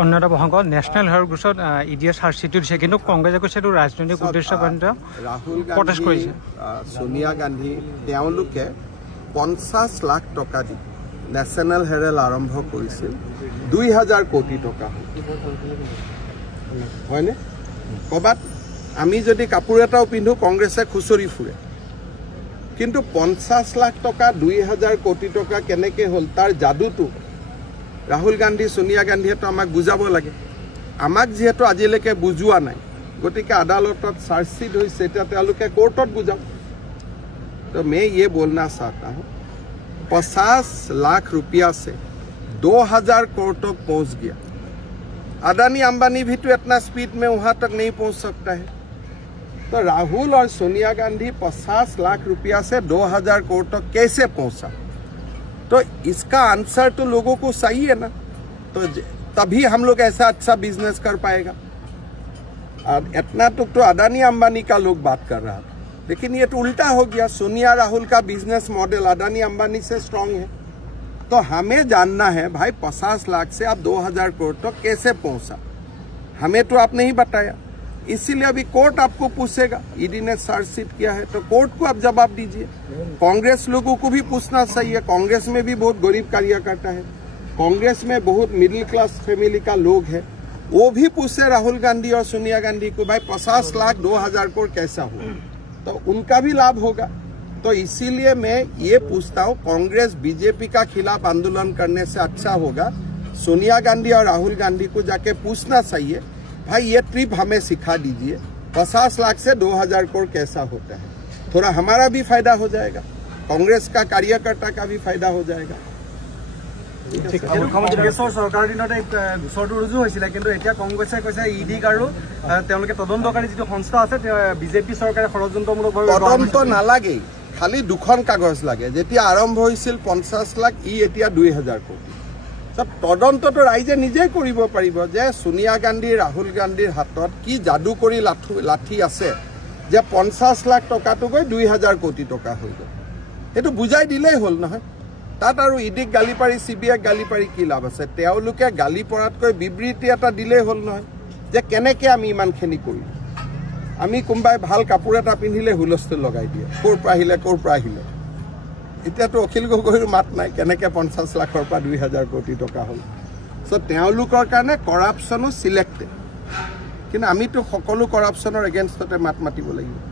অন্য এটা প্ৰসংগ নেশ্যনেল হেয়াৰ গোচৰত ইডিয়ে চাৰ্জশ্বিট দিছে কিন্তু কংগ্ৰেছে কৈছে এইটো ৰাজনৈতিক উদ্দেশ্য ৰাহুল প্ৰটেষ্ট কৰিছে সোনিয়া গান্ধী তেওঁলোকে 50 লাখ টকা দি নেশ্যনেল হেৰেল আৰম্ভ কৰিছিল 2000 কোটি টকা হয়নে কবাত আমি যদি কাপোৰ এটাও পিন্ধো কংগ্ৰেছে খুচৰি ফুৰে কিন্তু 50 লাখ টকা 2000 কোটি টকা কেনেকে হল তাৰ যাদুটো ৰাহুল গান্ধী সোনিয়া গান্ধীয়ে তো আমাক বুজাব লাগে আমাক যেহেতু আজিলৈকে বুজোৱা নাই গতিকে আদালতত চাৰ্জশ্বিট হৈছে এটা তেওঁলোকে কোৰ্টত বুজাও तो मैं ये बोलना चाहता हूँ 50 लाख रुपया से 2000 करोड़ तक पहुँच गया अदानी अंबानी भी तो इतना स्पीड में वहाँ तक नहीं पहुँच सकता है तो राहुल और सोनिया गांधी 50 लाख रुपया से 2000 करोड़ तक कैसे पहुँचा तो इसका आंसर तो लोगों को सही है ना तो तभी हम लोग ऐसा अच्छा बिजनेस कर पाएगा और इतना तो अदानी अंबानी का लोग बात कर रहा था लेकिन ये तो उल्टा हो गया सोनिया राहुल का बिजनेस मॉडल अदानी अंबानी से स्ट्रांग है तो हमें जानना है भाई 50 लाख से आप 2000 करोड़ तक कैसे पहुंचा हमें तो आप नहीं बताया इसीलिए अभी कोर्ट आपको पूछेगा ईडी ने चार्जशीट किया है तो कोर्ट को आप जवाब दीजिए कांग्रेस लोगों को भी पूछना सही है कांग्रेस में भी बहुत गरीब कार्यकर्ता है कांग्रेस में बहुत मिडिल क्लास फैमिली का लोग है वो भी पूछे राहुल गांधी और सोनिया गांधी को भाई 50 लाख 2000 करोड़ कैसा हुआ तो उनका भी लाभ होगा तो इसीलिए मैं ये पूछता हूँ कांग्रेस बीजेपी का खिलाफ आंदोलन करने से अच्छा होगा सोनिया गांधी और राहुल गांधी को जाके पूछना चाहिए भाई ये ट्रिप हमें सिखा दीजिए 50 लाख से 2000 करोड़ कैसा होता है थोड़ा हमारा भी फायदा हो जाएगा कांग्रेस का कार्यकर्ता का भी फायदा हो जाएगा চৰকাৰৰ দিনতে গোচৰটো ৰুজু হৈছিলে কিন্তু এতিয়া কংগ্ৰেছে কৈছে ইডিক আৰু তেওঁলোকে তদন্তকাৰী যিটো সংস্থা আছে বিজেপি চৰকাৰে ষড়যন্ত্ৰমূলকভাৱে তদন্ত নালাগে খালি দুখন কাগজ লাগে যেতিয়া আৰম্ভ হৈছিল 50 লাখ এতিয়া 2000 কোটি সব তদন্তটো ৰাইজে নিজেই কৰিব পাৰিব যে সোনিয়া গান্ধী ৰাহুল গান্ধীৰ হাতত কি যাদু কৰি লাঠি আছে যে 50 লাখ টকাটো গৈ 2000 কোটি টকা হৈ গ'ল সেইটো বুজাই দিলেই হ'ল নহয় তাত আৰু ইডিক গালি পাৰি সিবিআই গালি পাৰি কি লাভ আছে তেওঁলোকে গালি পৰাতকৈ বিবৃতি এটা দিলেই হ'ল নহয় যে কেনেকে আমি ইমানখিনি কৰি আমি কোনবাই ভাল কাপোৰ এটা পিন্ধিলে হুলস্থুল লগাই দিয়ে কোৰ পৰা আহিলে এতিয়াতো অখিল গগৈৰ মাত নাই কেনেকে 50 লাখৰ পৰা 2000 কোটি টকা হ'ল সো তেওঁলোকৰ কাৰণে কৰাপচনো সিলেক্টেড কিন্তু আমিতো সকলো কৰাপচনৰ এগেইনষ্টতে মাত মাতিব লাগিব